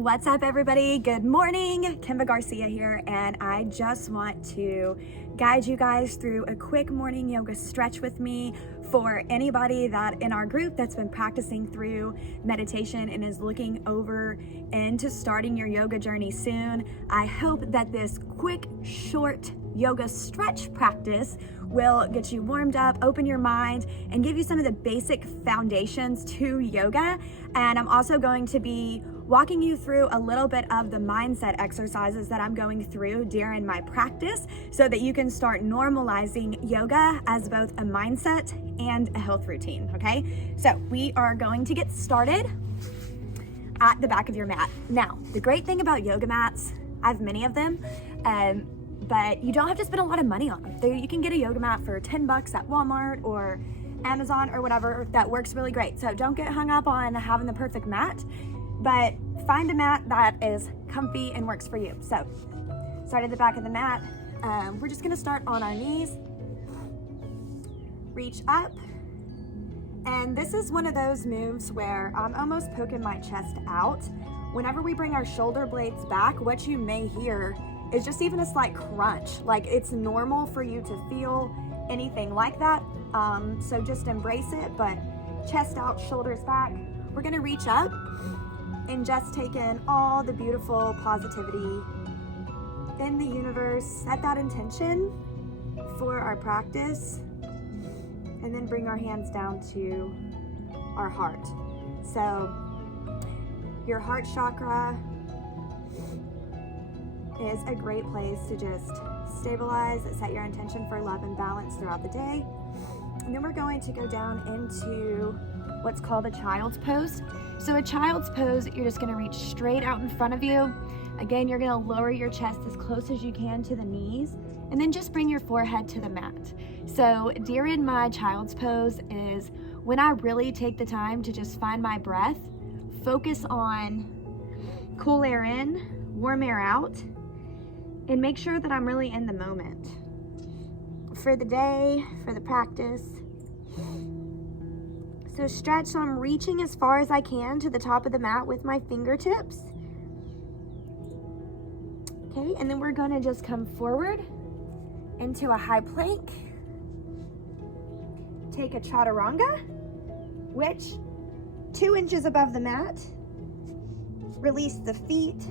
What's up, everybody? Good morning. Kimba Garcia here, and I just want to guide you guys through a quick morning yoga stretch with me for anybody that in our group that's been practicing through meditation and is looking over into starting your yoga journey soon. I hope that this quick, short yoga stretch practice will get you warmed up, open your mind, and give you some of the basic foundations to yoga. And I'm also going to be walking you through a little bit of the mindset exercises that I'm going through during my practice so that you can start normalizing yoga as both a mindset and a health routine, okay? So we are going to get started at the back of your mat. Now, the great thing about yoga mats, I have many of them, but you don't have to spend a lot of money on them. You can get a yoga mat for $10 at Walmart or Amazon or whatever. That works really great. So don't get hung up on having the perfect mat, but find a mat that is comfy and works for you. So start at the back of the mat. We're just gonna start on our knees, reach up. And this is one of those moves where I'm almost poking my chest out. Whenever we bring our shoulder blades back, what you may hear is just even a slight crunch. Like, it's normal for you to feel anything like that. So just embrace it, but chest out, shoulders back. We're gonna reach up and just take in all the beautiful positivity in the universe, set that intention for our practice, and then bring our hands down to our heart. So your heart chakra is a great place to just stabilize, set your intention for love and balance throughout the day. And then we're going to go down into what's called a child's pose. So a child's pose, you're just gonna reach straight out in front of you. Again, you're gonna lower your chest as close as you can to the knees, and then just bring your forehead to the mat. So during my child's pose is when I really take the time to just find my breath, focus on cool air in, warm air out, and make sure that I'm really in the moment for the day, for the practice. So stretch, so I'm reaching as far as I can to the top of the mat with my fingertips. Okay, and then we're gonna just come forward into a high plank. Take a chaturanga, which 2 inches above the mat. Release the feet.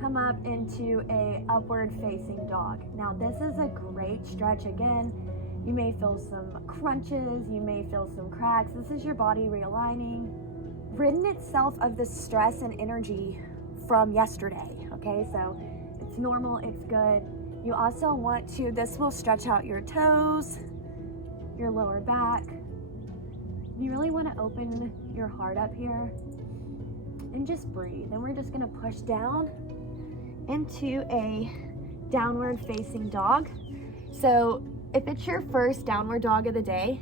Come up into a upward facing dog. Now this is a great stretch. Again, you may feel some crunches, you may feel some cracks. This is your body realigning, ridding itself of the stress and energy from yesterday, okay? So it's normal, it's good. You also want to, this will stretch out your toes, your lower back. You really wanna open your heart up here and just breathe. And we're just gonna push down into a downward facing dog. So if it's your first downward dog of the day,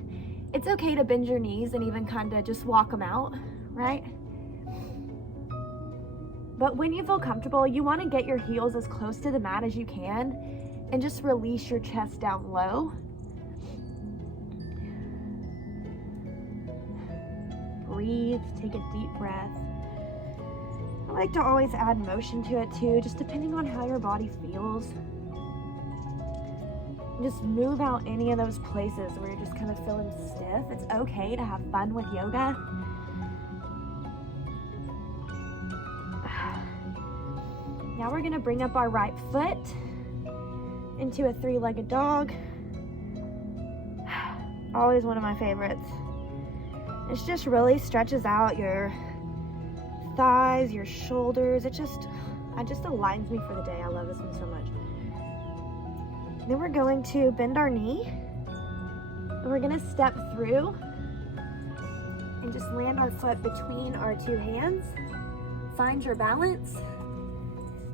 it's okay to bend your knees and even kind of just walk them out, right? But when you feel comfortable, you want to get your heels as close to the mat as you can and just release your chest down low. Breathe, take a deep breath. I like to always add motion to it too, just depending on how your body feels. Just move out any of those places where you're just kind of feeling stiff. It's okay to have fun with yoga. Now we're gonna bring up our right foot into a three-legged dog. Always one of my favorites. It just really stretches out your thighs, your shoulders. It just aligns me for the day. I love this one so much. Then we're going to bend our knee and we're gonna step through and just land our foot between our two hands. Find your balance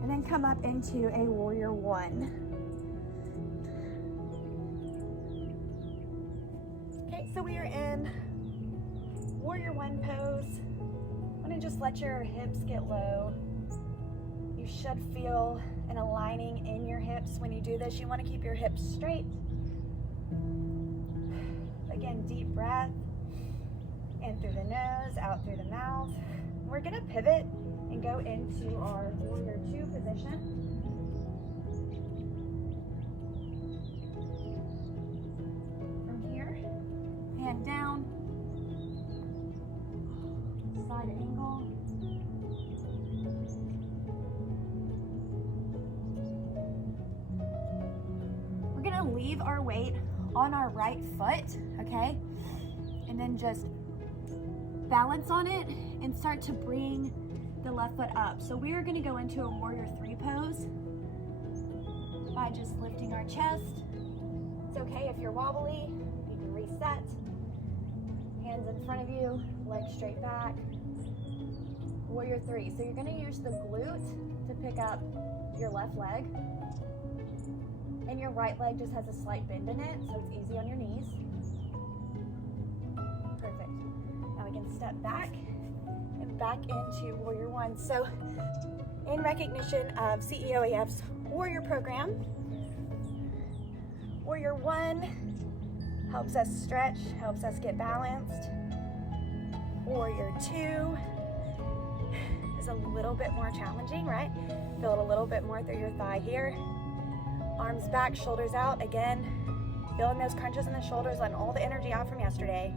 and then come up into a warrior one. Okay, so we are in warrior one pose. I'm gonna just let your hips get low. You should feel an aligning in your hips when you do this. You want to keep your hips straight. Again, deep breath in through the nose, out through the mouth. we're gonna pivot and go into our warrior 2 position. From here, hand down, side angle. We're gonna leave our weight on our right foot, okay? And then just balance on it and start to bring the left foot up. So we are gonna go into a warrior 3 pose by just lifting our chest. It's okay if you're wobbly, you can reset. Hands in front of you, legs straight back. Warrior 3, so you're gonna use the glute to pick up your left leg. And your right leg just has a slight bend in it, so it's easy on your knees. Perfect. Now we can step back and back into Warrior 1. So in recognition of CEOAF's Warrior program, Warrior 1 helps us stretch, helps us get balanced. Warrior 2 is a little bit more challenging, right? Feel it a little bit more through your thigh here. Arms back, shoulders out. Again, feeling those crunches in the shoulders, letting all the energy out from yesterday.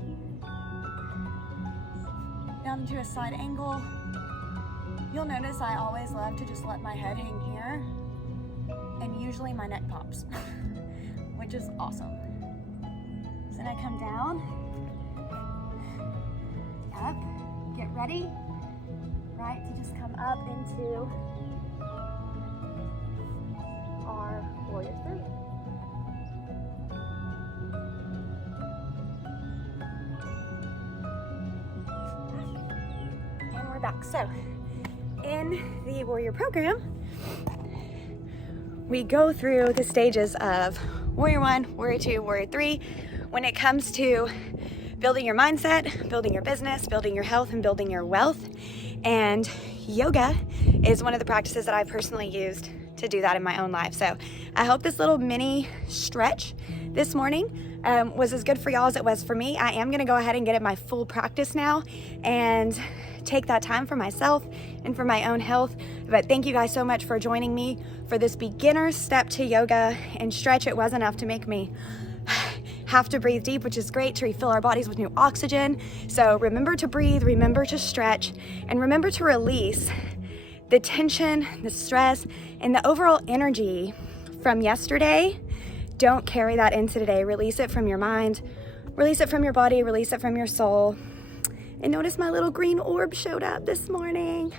Down to a side angle. You'll notice I always love to just let my head hang here, and usually my neck pops, which is awesome. So then I come down, up, get ready, right, to just come up into our Warrior 3. And we're back. So in the Warrior program, we go through the stages of Warrior 1, Warrior 2, Warrior 3 when it comes to building your mindset, building your business, building your health, and building your wealth. And yoga is one of the practices that I personally used to do that in my own life. So I hope this little mini stretch this morning was as good for y'all as it was for me. I am gonna go ahead and get in my full practice now and take that time for myself and for my own health. But thank you guys so much for joining me for this beginner step to yoga and stretch. It was enough to make me have to breathe deep, which is great to refill our bodies with new oxygen. So remember to breathe, remember to stretch, and remember to release the tension, the stress, and the overall energy from yesterday. Don't carry that into today. Release it from your mind, release it from your body, release it from your soul. And notice my little green orb showed up this morning.